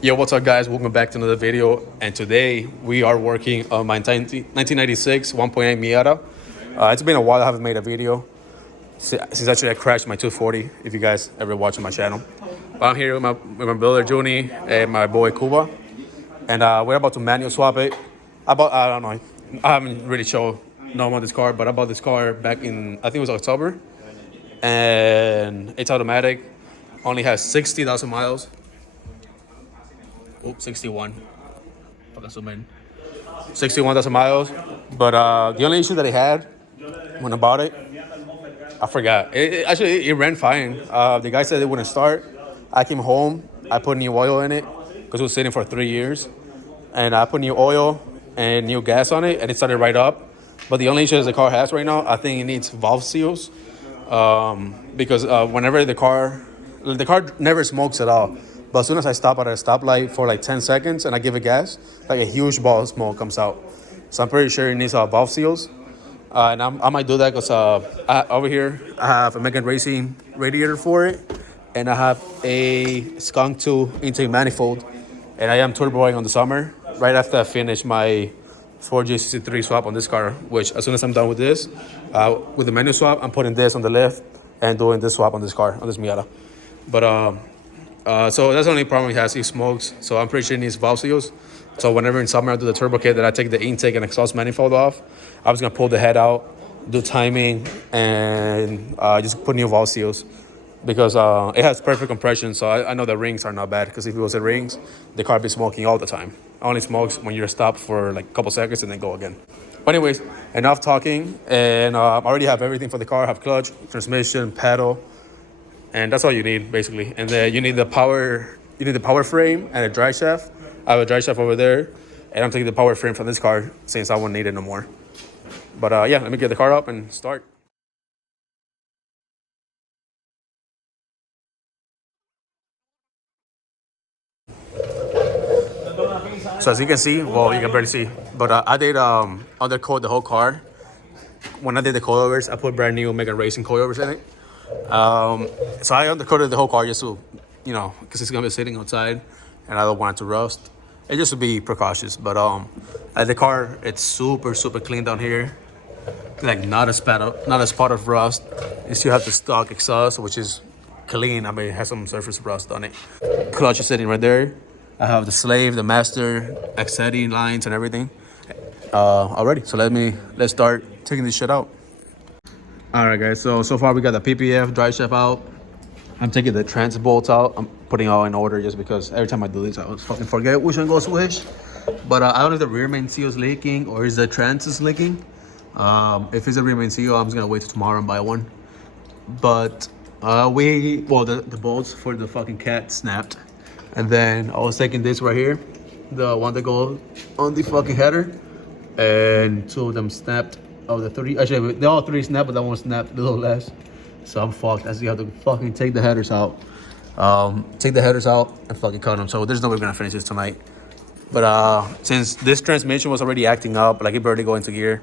Yo, what's up, guys? Welcome back to another video. And today we are working on my 1996 1.8 Miata. It's been a while I haven't made a video since actually I crashed my 240. If you guys ever watch my channel, but I'm here with my brother Juni and my boy Kuba, and we're about to manual swap it. I don't know. I haven't really known about this car, but I bought this car back in, I think it was October, and it's automatic. Only has 60,000 miles. Oh, 61. Fucking so many. 61,000 miles. But the only issue that I had when I bought it, I forgot. Actually, it ran fine. The guy said it wouldn't start. I came home. I put new oil in it because it was sitting for 3 years. And I put new oil and new gas on it, and it started right up. But the only issue the car has right now, I think it needs valve seals. Because whenever the car never smokes at all. But as soon as I stop at a stoplight for like 10 seconds and I give it gas, like a huge ball of smoke comes out. So I'm pretty sure it needs valve seals. And I might do that because over here I have a Mega Racing radiator for it. And I have a Skunk 2 intake manifold. And I am turboing on the summer right after I finish my 4J63 swap on this car, which as soon as I'm done with this, with the manual swap, I'm putting this on the left and doing this swap on this car, on this Miata. But so that's the only problem he has. He smokes, so I'm pretty sure he needs valve seals. So whenever in summer I do the turbo kit, that I take the intake and exhaust manifold off, I was gonna pull the head out, do timing, and just put new valve seals because it has perfect compression. So I know the rings are not bad because if it was the rings, the car be smoking all the time. It only smokes when you're stopped for like a couple seconds and then go again. But anyways, enough talking. And I already have everything for the car. I have clutch, transmission, pedal. And that's all you need basically. And then you need the power frame and a drive shaft. I have a drive shaft over there, and I'm taking the power frame from this car since I won't need it no more. But yeah, let me get the car up and start. So as you can see, well, you can barely see, but I did undercoat the whole car. When I did the coilovers, I put brand new Mega Racing coilovers in it. So I undercoated the whole car just to, because it's gonna be sitting outside, and I don't want it to rust. It just to be precautious. But at the car, it's super clean down here. Like not a spot of rust. You still have the stock exhaust, which is clean. I mean, it has some surface rust on it. Clutch is sitting right there. I have the slave, the master, Accedi lines, and everything already. So let's start taking this shit out. All right, guys. So far we got the PPF drive shaft out. I'm taking the transit bolts out. I'm putting it all in order just because every time I do this, I always fucking forget which one goes which. But I don't know if the rear main seal is leaking or is the transit leaking. If it's a rear main seal, I'm just gonna wait till tomorrow and buy one. But the bolts for the fucking cat snapped, and then I was taking this right here, the one that goes on the fucking header, and two of them snapped. Of the three, actually, they all three snapped, but that one snapped a little less. So I'm fucked. I still have to fucking take the headers out. Take the headers out and fucking cut them. So there's no way we're gonna finish this tonight. But since this transmission was already acting up, like it barely go into gear,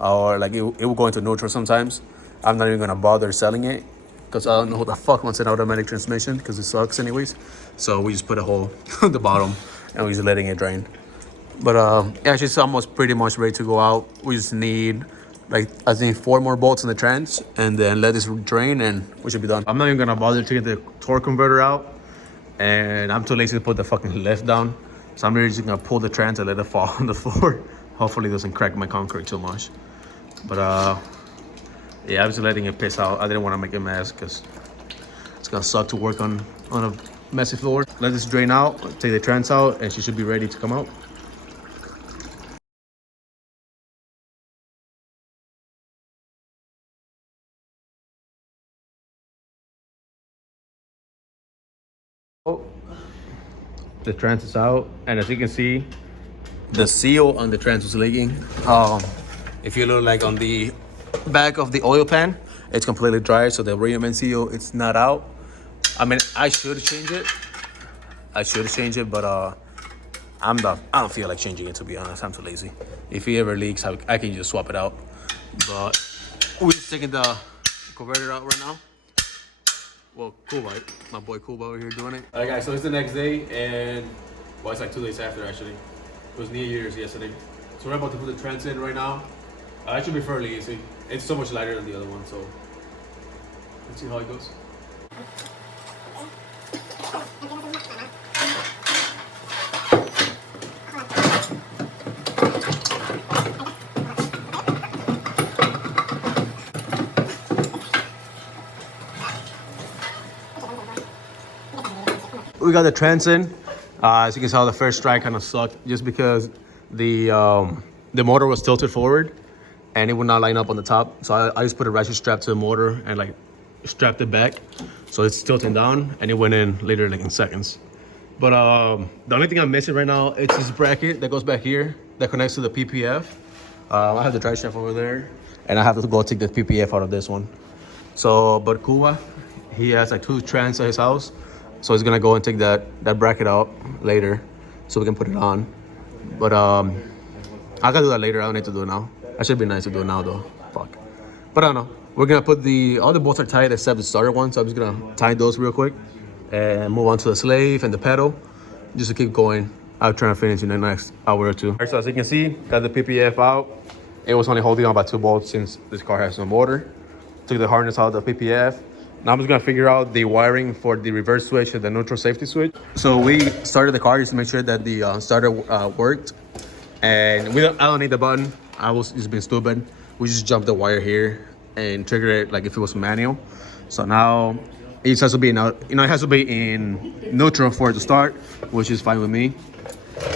or like it will go into neutral sometimes, I'm not even gonna bother selling it because I don't know who the fuck wants an automatic transmission because it sucks anyways. So we just put a hole on the bottom and we're just letting it drain. But yeah, she's almost pretty much ready to go out. We just need I think 4 more bolts in the trans and then let this drain and we should be done. I'm not even gonna bother to get the torque converter out, and I'm too lazy to put the fucking lift down. So I'm really just gonna pull the trans and let it fall on the floor. Hopefully it doesn't crack my concrete too much. But yeah, I was letting it piss out. I didn't want to make a mess because it's gonna suck to work on a messy floor. Let this drain out, take the trans out, and she should be ready to come out. The trans is out, and as you can see, the seal on the trans was leaking. If you look like on the back of the oil pan, it's completely dry, so the rear main seal it's not out. I mean, I should change it, but I don't feel like changing it, to be honest. I'm too lazy. If it ever leaks, I can just swap it out. But we're just taking the converter out right now. Well, Kuba, my boy Kuba over here doing it. All right, guys, so it's the next day, and Well, it's like 2 days after actually. It was New Year's yesterday. So we're about to put the trans in right now. It should be fairly easy. It's so much lighter than the other one, so let's see how it goes. We got the trans in. As you can tell, the first strike kind of sucked just because the motor was tilted forward and it would not line up on the top. So I just put a ratchet strap to the motor and like strapped it back, so it's tilting down, and it went in later, like in seconds. But the only thing I'm missing right now is this bracket that goes back here that connects to the PPF. I have the drive shaft over there, and I have to go take the PPF out of this one. So, but Kuwa, he has like 2 trans at his house, so he's gonna go and take that bracket out later, so we can put it on. But I gotta do that later. I don't need to do it now. I should be nice to do it now though. Fuck. But I don't know. We're gonna put all the bolts are tight except the starter one, so I'm just gonna tie those real quick and move on to the slave and the pedal, just to keep going. I'll try to finish in the next hour or two. All right, so as you can see, got the PPF out. It was only holding on by 2 bolts since this car has no motor. Took the harness out of the PPF. Now I'm just gonna figure out the wiring for the reverse switch and the neutral safety switch. So we started the car just to make sure that the starter worked. And I don't need the button. I was just being stupid. We just jumped the wire here and trigger it like if it was manual. So now it has to be it has to be in neutral for it to start, which is fine with me.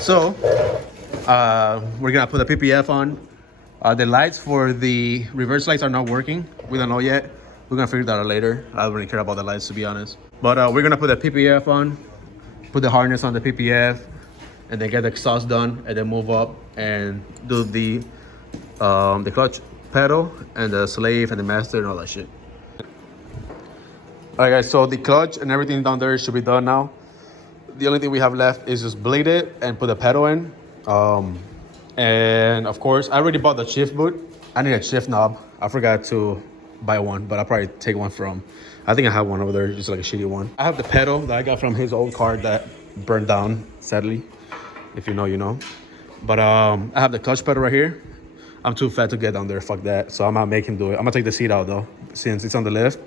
So we're gonna put the PPF on. The lights for the reverse lights are not working. We don't know yet. We're gonna figure that out later. I don't really care about the lights, to be honest. But we're gonna put the PPF on, put the harness on the PPF, and then get the exhaust done, and then move up and do the clutch pedal and the slave and the master and all that shit. All right, guys, so the clutch and everything down there should be done now. The only thing we have left is just bleed it and put the pedal in. And of course, I already bought the shift boot. I need a shift knob. I forgot to buy one, but I'll probably take one from, I think I have one over there, just like a shitty one. I have the pedal that I got from his old car that burned down, sadly. If you know, you know. But I have the clutch pedal right here. I'm too fat to get down there, fuck that. So I'm gonna make him do it. I'm gonna take the seat out though, since it's on the lift.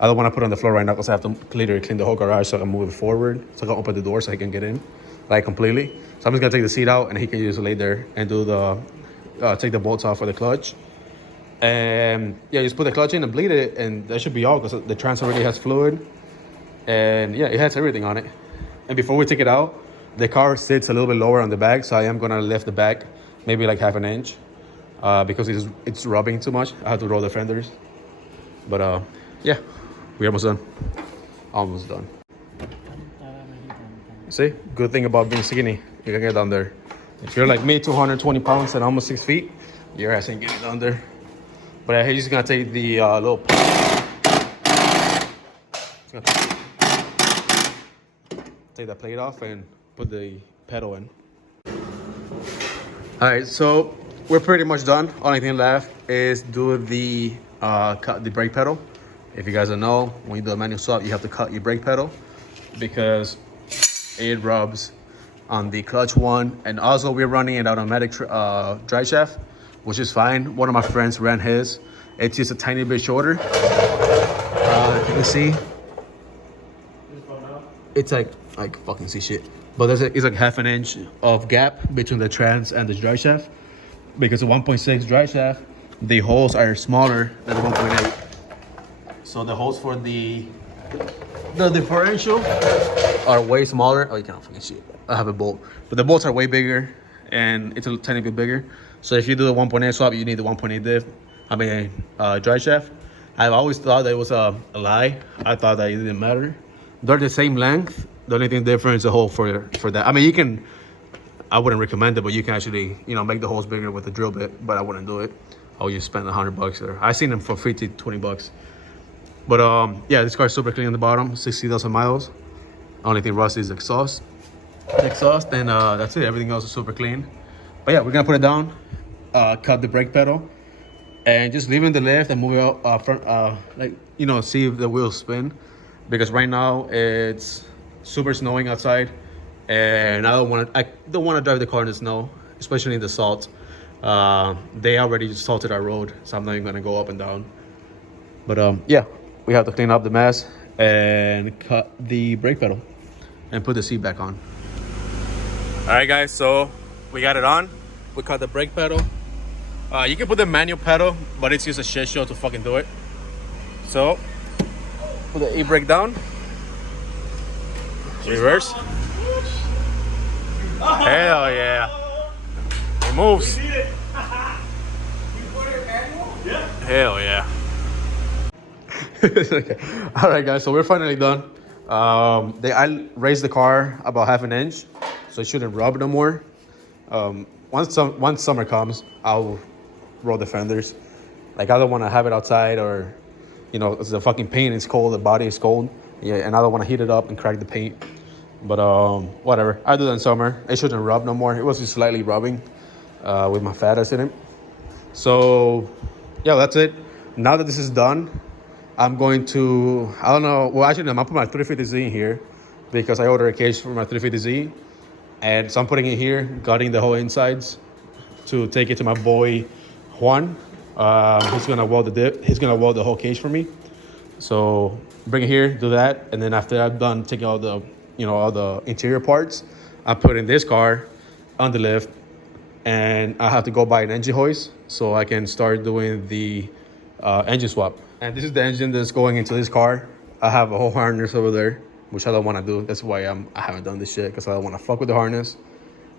I don't wanna put it on the floor right now because I have to literally clean the whole garage so I can move it forward, so I can open the door so he can get in, like completely. So I'm just gonna take the seat out and he can just lay there and do take the bolts off for the clutch. And yeah, just put the clutch in and bleed it, and that should be all because the trans already has fluid. And yeah, it has everything on it. And before we take it out, the car sits a little bit lower on the back, so I am gonna lift the back maybe like 1/2 inch because it's rubbing too much. I have to roll the fenders. But yeah, we're almost done. Almost done. See, good thing about being skinny, you can get down there. If you're like me, 220 pounds and almost 6 feet, your ass ain't getting down there. But he's just gonna take the little. Take that plate off and put the pedal in. All right, so we're pretty much done. Only thing left is do the cut the brake pedal. If you guys don't know, when you do a manual swap, you have to cut your brake pedal because it rubs on the clutch one. And also we're running an automatic drive shaft, which is fine. One of my friends ran his. It's just a tiny bit shorter. You can see. It's like fucking see shit. But it's like 1/2 inch of gap between the trans and the drive shaft. Because the 1.6 drive shaft, the holes are smaller than the 1.8. So the holes for the differential are way smaller. Oh, you can't fucking see it. I have a bolt. But the bolts are way bigger and it's a tiny bit bigger. So if you do the 1.8 swap, you need the 1.8 diff. Drive shaft. I've always thought that it was a lie. I thought that it didn't matter. They're the same length. The only thing different is the hole for that. I mean, you can, I wouldn't recommend it, but you can actually, make the holes bigger with the drill bit, but I wouldn't do it. I would just spend $100 there. I seen them for 50, 20 bucks. But yeah, this car is super clean on the bottom, 60,000 miles. Only thing rusty is exhaust. And that's it. Everything else is super clean. But yeah, we're gonna put it down, cut the brake pedal, and just leave it in the lift and move it out front, see if the wheels spin. Because right now it's super snowing outside and I don't want to drive the car in the snow, especially in the salt. They already salted our road, so I'm not even gonna go up and down. But yeah, we have to clean up the mess and cut the brake pedal and put the seat back on. All right, guys, so we got it on. We cut the brake pedal. You can put the manual pedal, but it's just a shit show to fucking do it. So put the e-brake down. Reverse. Hell yeah. It moves. Hell yeah. Okay. All right, guys, so we're finally done. I raised the car about half an inch, so it shouldn't rub no more. Once summer comes, I'll roll the fenders. Like, I don't want to have it outside, or the fucking paint is cold, the body is cold. Yeah, and I don't want to heat it up and crack the paint. But whatever. I do that in summer. It shouldn't rub no more. It was just slightly rubbing with my fat ass in it. So yeah, that's it. Now that this is done, I'm going to, I don't know, well, actually, I'm going to put my 350Z in here because I ordered a case for my 350Z. And so I'm putting it here, gutting the whole insides to take it to my boy Juan. He's gonna weld the whole case for me. So bring it here, do that, and then after I'm done taking all the interior parts, I put in this car on the lift, and I have to go buy an engine hoist so I can start doing the engine swap. And this is the engine that's going into this car. I have a whole harness over there, which I don't want to do. That's why I haven't done this shit, because I don't want to fuck with the harness.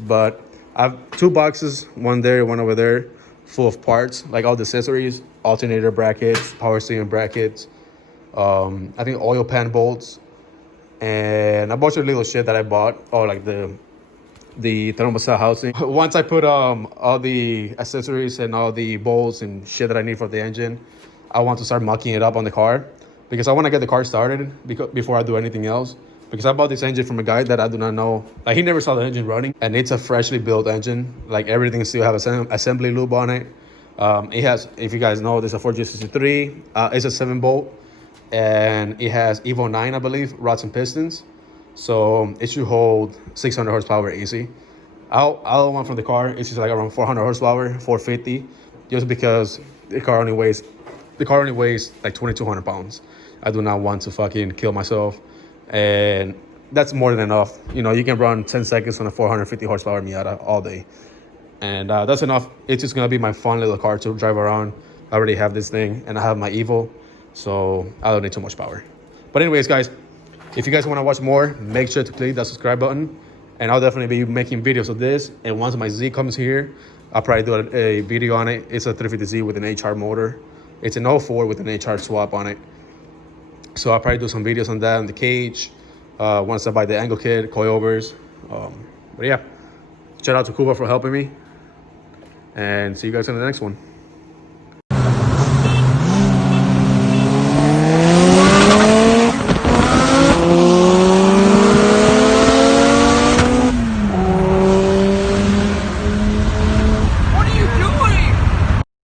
But I have 2 boxes, one there, one over there, full of parts, like all the accessories, alternator brackets, power steering brackets, I think oil pan bolts, and a bunch of little shit that I bought, or like the thermostat housing. Once I put all the accessories and all the bolts and shit that I need for the engine, I want to start mucking it up on the car, because I want to get the car started before I do anything else. Because I bought this engine from a guy that I do not know. Like, he never saw the engine running, and it's a freshly built engine. Like, everything still have assembly lube on it. It has, if you guys know, there's a 4G63. It's a 7-bolt, and it has Evo 9, I believe, rods and pistons. So it should hold 600 horsepower easy. All one from the car, it's just like around 400 horsepower, 450, just because the car only weighs like 2,200 pounds. I do not want to fucking kill myself, and that's more than enough. You can run 10 seconds on a 450 horsepower Miata all day, and that's enough. It's just gonna be my fun little car to drive around. I already have this thing, and I have my Evo, so I don't need too much power. But anyways, guys, if you guys want to watch more, make sure to click that subscribe button, and I'll definitely be making videos of this. And once my Z comes here, I'll probably do a video on it. It's a 350Z with an HR motor. It's an 04 with an HR swap on it. So I'll probably do some videos on that, on the cage, once I buy the angle kit, coilovers. But yeah, shout out to Cuba for helping me, and see you guys in the next one.